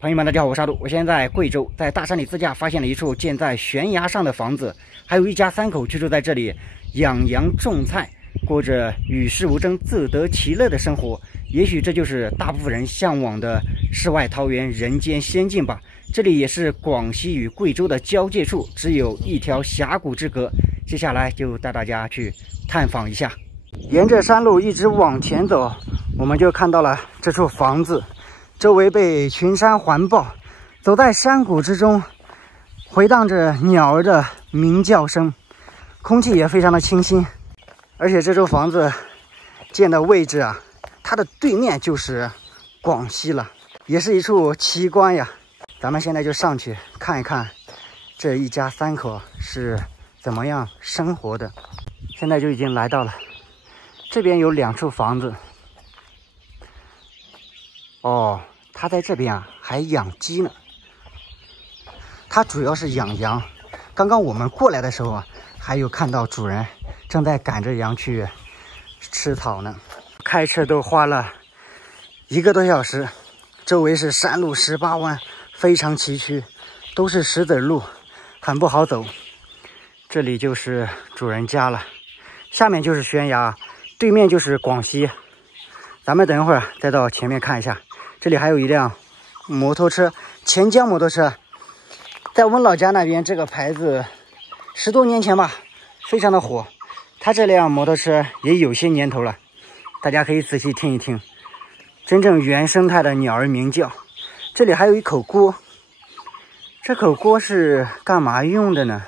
朋友们，大家好，我是阿杜。我现在在贵州，在大山里自驾，发现了一处建在悬崖上的房子，还有一家三口居住在这里，养羊种菜，过着与世无争、自得其乐的生活。也许这就是大部分人向往的世外桃源、人间仙境吧。这里也是广西与贵州的交界处，只有一条峡谷之隔。接下来就带大家去探访一下。沿着山路一直往前走，我们就看到了这处房子。 周围被群山环抱，走在山谷之中，回荡着鸟儿的鸣叫声，空气也非常的清新。而且这座房子建的位置啊，它的对面就是广西了，也是一处奇观呀。咱们现在就上去看一看这一家三口是怎么样生活的。现在就已经来到了，这边有2处房子。 哦，他在这边啊还养鸡呢。他主要是养羊。刚刚我们过来的时候啊，还有看到主人正在赶着羊去吃草呢。开车都花了1个多小时，周围是山路18弯，非常崎岖，都是石子路，很不好走。这里就是主人家了，下面就是悬崖，对面就是广西。咱们等一会儿再到前面看一下。 这里还有一辆摩托车，钱江摩托车，在我们老家那边，这个牌子10多年前吧，非常的火。它这辆摩托车也有些年头了，大家可以仔细听一听，真正原生态的鸟儿鸣叫。这里还有一口锅，这口锅是干嘛用的呢？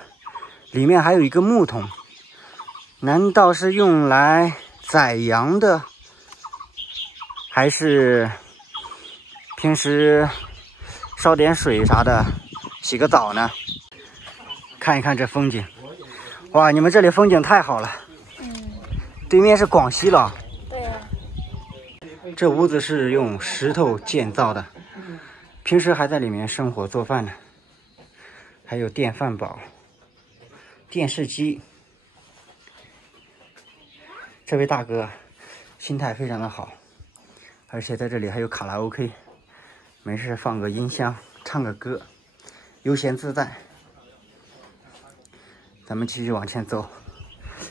里面还有一个木桶，难道是用来宰羊的，还是？ 平时烧点水啥的，洗个澡呢。看一看这风景，哇！你们这里风景太好了。对面是广西了。对呀。这屋子是用石头建造的，平时还在里面生火做饭呢。还有电饭煲、电视机。这位大哥心态非常的好，而且在这里还有卡拉 OK。 没事放个音箱，唱个歌，悠闲自在。咱们继续往前走。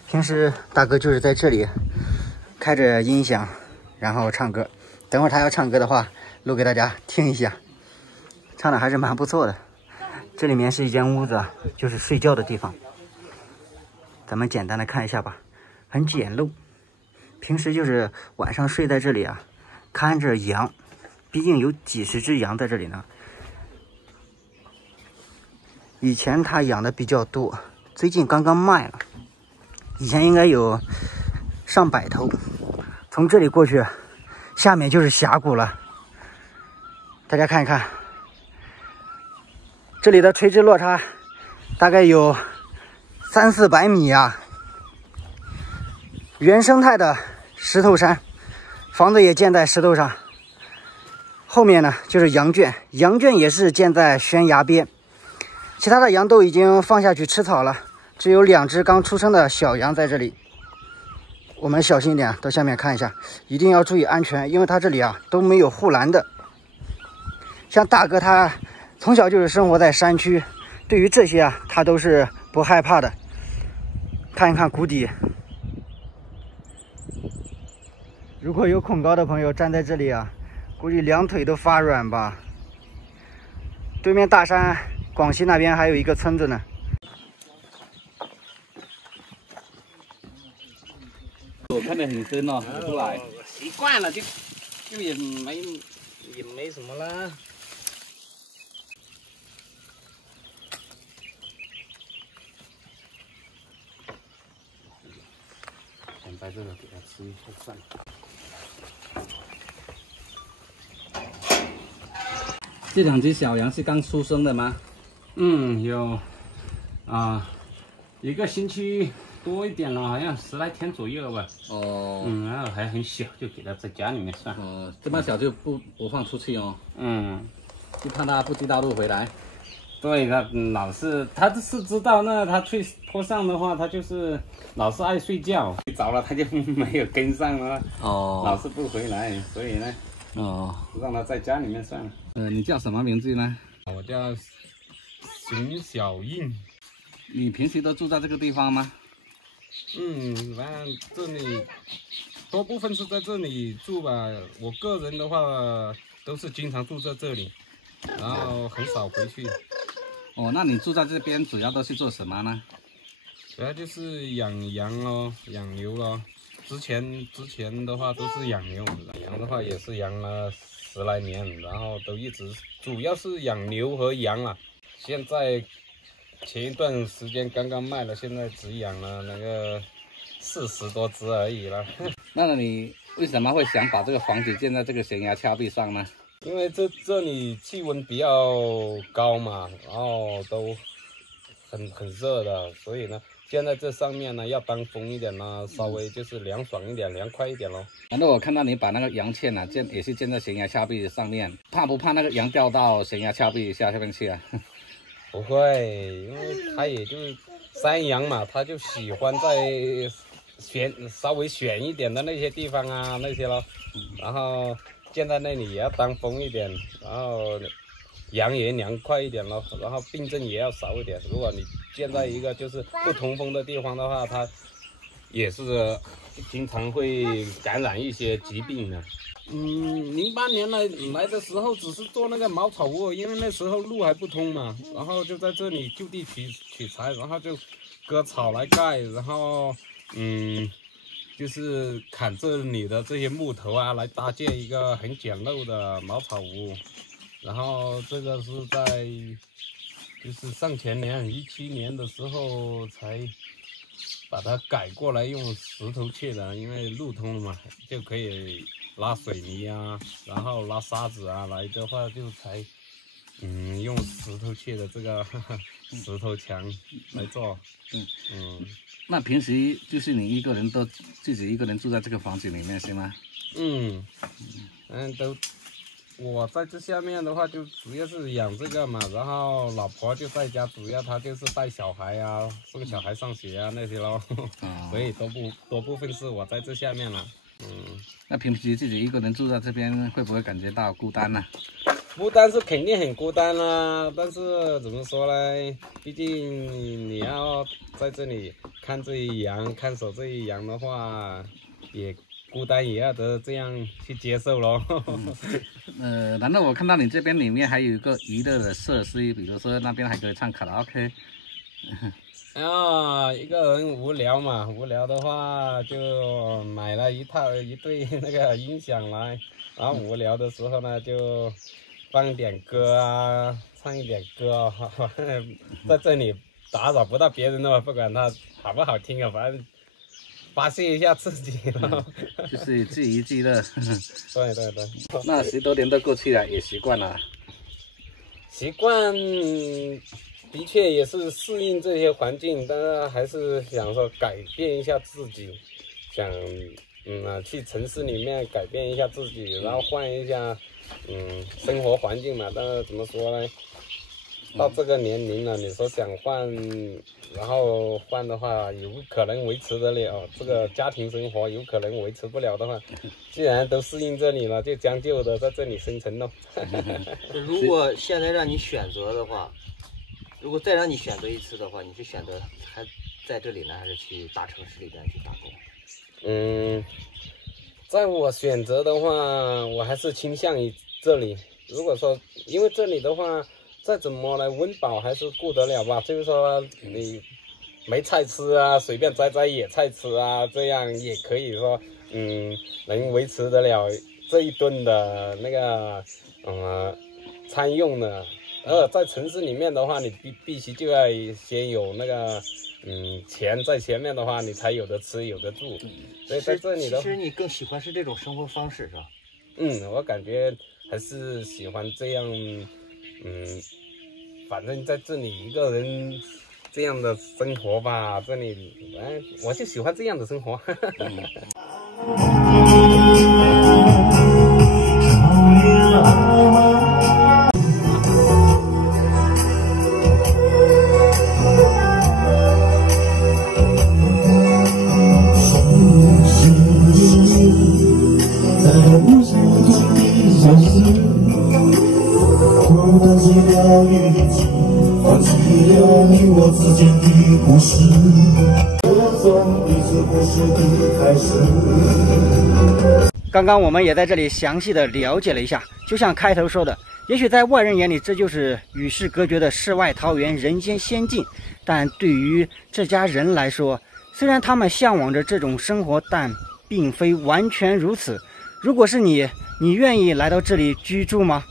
平时大哥就是在这里开着音响，然后唱歌。等会儿他要唱歌的话，录给大家听一下，唱的还是蛮不错的。这里面是一间屋子，就是睡觉的地方。咱们简单的看一下吧，很简陋。平时就是晚上睡在这里啊，看着羊。 毕竟有几十只羊在这里呢。以前他养的比较多，最近刚刚卖了。以前应该有上百头。从这里过去，下面就是峡谷了。大家看一看，这里的垂直落差大概有300-400米啊。原生态的石头山，房子也建在石头上。 后面呢就是羊圈，羊圈也是建在悬崖边，其他的羊都已经放下去吃草了，只有2只刚出生的小羊在这里。我们小心一点，到下面看一下，一定要注意安全，因为它这里啊都没有护栏的。像大哥他从小就是生活在山区，对于这些啊他都是不害怕的。看一看谷底，如果有恐高的朋友站在这里啊。 估计2腿都发软吧。对面大山，广西那边还有一个村子呢。我看得很深哦，出来。习惯了就也没什么啦。先把这个给它吃一下算了。 这2只小羊是刚出生的吗？有1个星期多一点了，好像10来天左右吧。哦。然后还很小，就给它在家里面算。哦，这么小就不放出去哦。就怕它不知道路回来。对，它老是，它是知道，那它拖上的话，它就是老是爱睡觉，睡着了它就没有跟上了。哦。老是不回来，所以呢。哦，让它在家里面算了。你叫什么名字呢？我叫邢小印。你平时都住在这个地方吗？反正这里多部分是在这里住吧。我个人的话都是经常住在这里，然后很少回去。哦，那你住在这边主要都是做什么呢？主要就是养羊咯，养牛咯。之前的话都是养牛，养的话也是养了10来年，然后都一直主要是养牛和羊啊。现在前一段时间刚刚卖了，现在只养了那个40多只而已了。那你为什么会想把这个房子建在这个悬崖峭壁上呢？因为这里气温比较高嘛，然后都很热的，所以呢。建在这上面呢，要当风一点呢，稍微就是凉爽一点、凉快一点咯。那我看到你把那个羊圈也是建在悬崖峭壁上面，怕不怕那个羊掉到悬崖峭壁下面去啊？不会，因为它也就是山羊嘛，它就喜欢在稍微选一点的那些地方啊那些咯，然后建在那里也要当风一点，然后羊也凉快一点咯，然后病症也要少一点。如果你建在一个就是不通风的地方的话，它也是经常会感染一些疾病的。08年来的时候只是做那个茅草屋，因为那时候路还不通嘛，然后就在这里就地取材，然后就割草来盖，然后就是砍这里的这些木头啊，来搭建一个很简陋的茅草屋。然后这个是在就是上前年17年的时候才把它改过来用石头砌的，因为路通了嘛，就可以拉水泥啊，然后拉沙子啊，来的话就才用石头砌的这个石头墙来做。那平时就是你自己一个人住在这个房子里面是吗？我在这下面的话，就主要是养这个嘛，然后老婆就在家，主要她就是带小孩啊，送小孩上学啊那些咯，所以多部分是我在这下面了。那平时自己一个人住在这边，会不会感觉到孤单呢？孤单是肯定很孤单啦，但是怎么说呢？毕竟你要在这里看这些羊，看守这些羊的话，也孤单也要得这样去接受咯。然后我看到你这边里面还有一个娱乐的设施，比如说那边还可以唱卡拉 OK。一个人无聊嘛，无聊的话就买了一对那个音响来，然后无聊的时候呢就放点歌啊，唱一点歌啊，在这里打扰不到别人的嘛，不管他好不好听啊，反正发泄一下自己了，就是自娱自乐。对对对，那10多年都过去了，也习惯了。习惯，的确也是适应这些环境，但是还是想说改变一下自己，想去城市里面改变一下自己，然后换一下生活环境嘛。但是怎么说呢？到这个年龄了，你说想换，然后换的话，有可能维持得了这个家庭生活，有可能维持不了的话，既然都适应这里了，就将就的在这里生存咯。如果现在让你选择的话，如果再让你选择一次的话，你是选择还在这里呢，还是去大城市里边去打工？在我选择的话，我还是倾向于这里。如果说因为这里的话，再怎么来温饱还是顾得了吧，就是说你没菜吃啊，随便摘野菜吃啊，这样也可以说能维持得了这一顿的那个餐用的。在城市里面的话，你必须就要先有那个钱在前面的话，你才有的吃有的住。所以在这里的其实你更喜欢是这种生活方式是吧？我感觉还是喜欢这样。反正在这里一个人这样的生活吧，这里我就喜欢这样的生活。在无声中放弃了预计，放弃了你我之间的故事，这种彼此故事的开始。刚刚我们也在这里详细的了解了一下，就像开头说的，也许在外人眼里这就是与世隔绝的世外桃源、人间仙境，但对于这家人来说，虽然他们向往着这种生活，但并非完全如此。如果是你愿意来到这里居住吗？